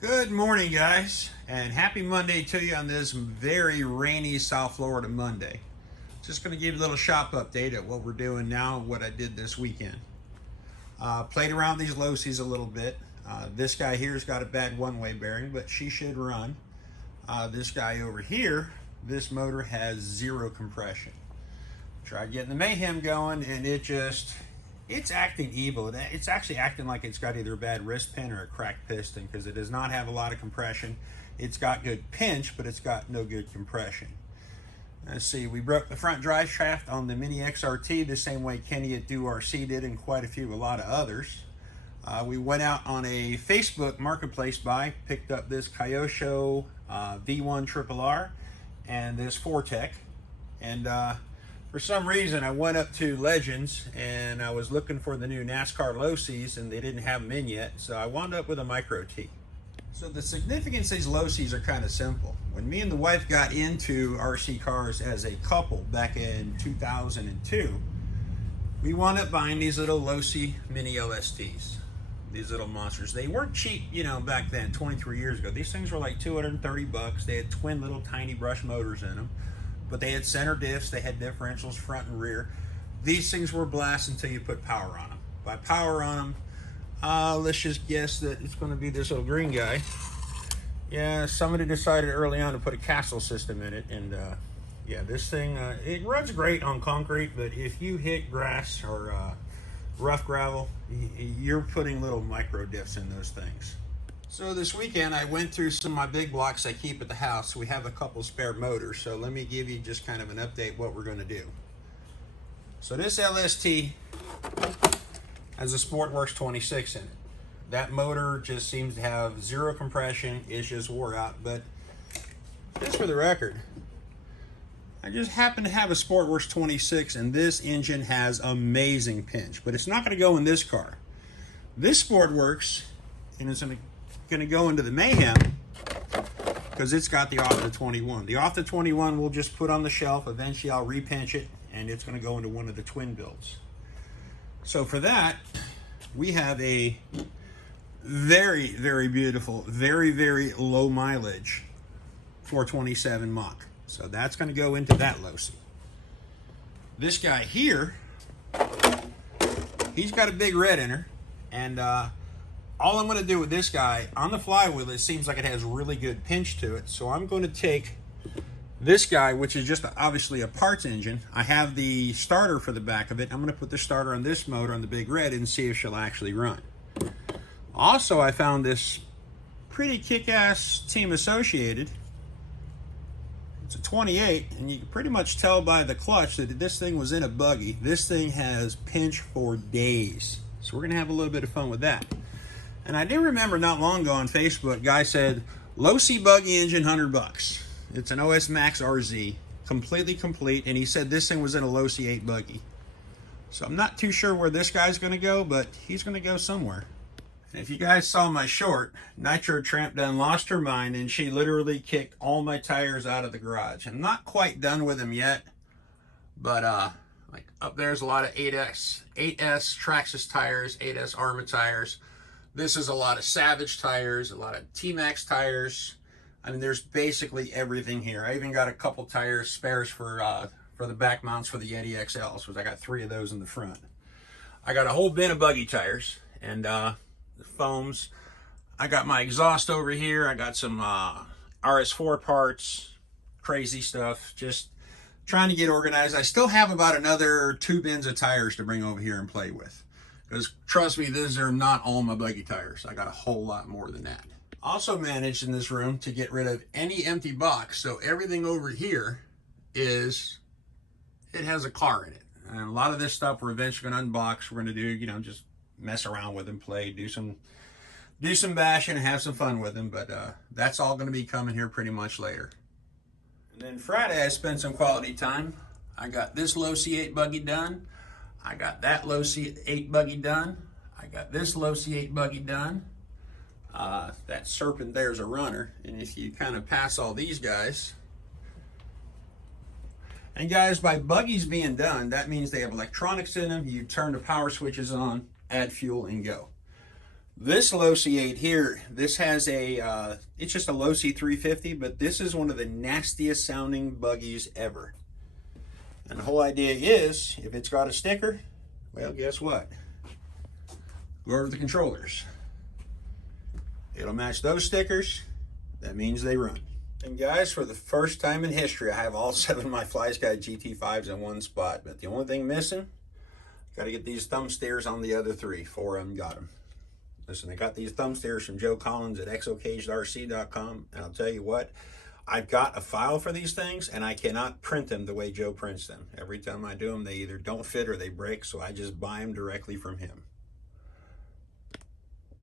Good morning, guys, and happy Monday to you on this very rainy South Florida Monday. Just going to give you a little shop update at what we're doing now and what I did this weekend. Played around these Losis a little bit. This guy here's got a bad one-way bearing, but she should run. This guy over here, this motor has zero compression. Tried getting the Mayhem going, and it's acting evil. It's actually acting like it's got either a bad wrist pin or a cracked piston because it does not have a lot of compression. It's got good pinch, but it's got no good compression. Let's see, we broke the front drive shaft on the Mini XRT the same way Kenny at Do RC did and quite a lot of others. We went out on a Facebook marketplace buy, picked up this Kyosho V1 Triple R and this Fortec, and for some reason, I went up to Legends and I was looking for the new NASCAR Losis and they didn't have them in yet, so I wound up with a Micro T. So the significance of these Losis are kind of simple. When me and the wife got into RC cars as a couple back in 2002, we wound up buying these little Losi Mini LSTs. These little monsters. They weren't cheap, you know, back then, 23 years ago. These things were like 230 bucks. They had twin little tiny brush motors in them. But they had center diffs, they had differentials front and rear. These things were blast until you put power on them. By power on them, let's just guess that it's going to be this little green guy. Yeah, somebody decided early on to put a castle system in it, and yeah, this thing, it runs great on concrete, but if you hit grass or rough gravel, you're putting little micro diffs in those things. So this weekend I went through some of my big blocks I keep at the house. We have a couple spare motors, so let me give you just kind of an update what we're going to do. So this LST has a Sportworks 26 in it. That motor just seems to have zero compression. It's just wore out, but just for the record, I just happen to have a Sportworks 26 and this engine has amazing pinch, but it's not going to go in this car. This Sportworks, and it's going to go into the Mayhem because it's got the off the 21. The off the 21 we'll just put on the shelf. Eventually I'll repinch it and it's going to go into one of the twin builds. So for that, we have a very beautiful, very low mileage 427 Mach. So that's going to go into that Losi. This guy here, he's got a big red in her, and all I'm going to do with this guy, on the flywheel, it seems like it has really good pinch to it. So I'm going to take this guy, which is just obviously a parts engine. I have the starter for the back of it. I'm going to put the starter on this motor on the big red and see if she'll actually run. Also, I found this pretty kick-ass Team Associated. It's a 28, and you can pretty much tell by the clutch that this thing was in a buggy. This thing has pinch for days. So we're going to have a little bit of fun with that. And I did remember not long ago on Facebook, guy said, Losi buggy engine, 100 bucks. It's an OS Max RZ, completely complete, and he said this thing was in a Losi 8 buggy. So I'm not too sure where this guy's going to go, but he's going to go somewhere. And if you guys saw my short, Nitro Tramp done lost her mind, and she literally kicked all my tires out of the garage. I'm not quite done with them yet, but like up there's a lot of 8S Traxxas tires, 8S Arma tires. This is a lot of Savage tires, a lot of T-Max tires. I mean, there's basically everything here. I even got a couple tires spares for the back mounts for the Yeti XLs, because I got 3 of those in the front. I got a whole bin of buggy tires and the foams. I got my exhaust over here. I got some RS4 parts, crazy stuff. Just trying to get organized. I still have about another 2 bins of tires to bring over here and play with. Because trust me, these are not all my buggy tires. I got a whole lot more than that. Also managed in this room to get rid of any empty box. So everything over here it has a car in it. And a lot of this stuff we're eventually going to unbox. We're going to do, you know, just mess around with them, play, do some bashing and have some fun with them. But that's all going to be coming here pretty much later. And then Friday I spent some quality time. I got this Losi 8 buggy done. I got that Losi 8 buggy done. I got this Losi 8 buggy done. That Serpent there's a runner. And if you kind of pass all these guys. And guys, by buggies being done, that means they have electronics in them. You turn the power switches on, add fuel, and go. This Losi 8 here, this has a, it's just a Losi 350, but this is one of the nastiest sounding buggies ever. And the whole idea is, if it's got a sticker, well, guess what? Go over the controllers. It'll match those stickers. That means they run. And guys, for the first time in history, I have all 7 of my FlySky GT5s in one spot. But the only thing missing, got to get these thumb steers on the other 3. 4 of them got them. Listen, I got these thumb steers from Joe Collins at exocagedrc.com. And I'll tell you what, I've got a file for these things, and I cannot print them the way Joe prints them. Every time I do them, they either don't fit or they break, so I just buy them directly from him.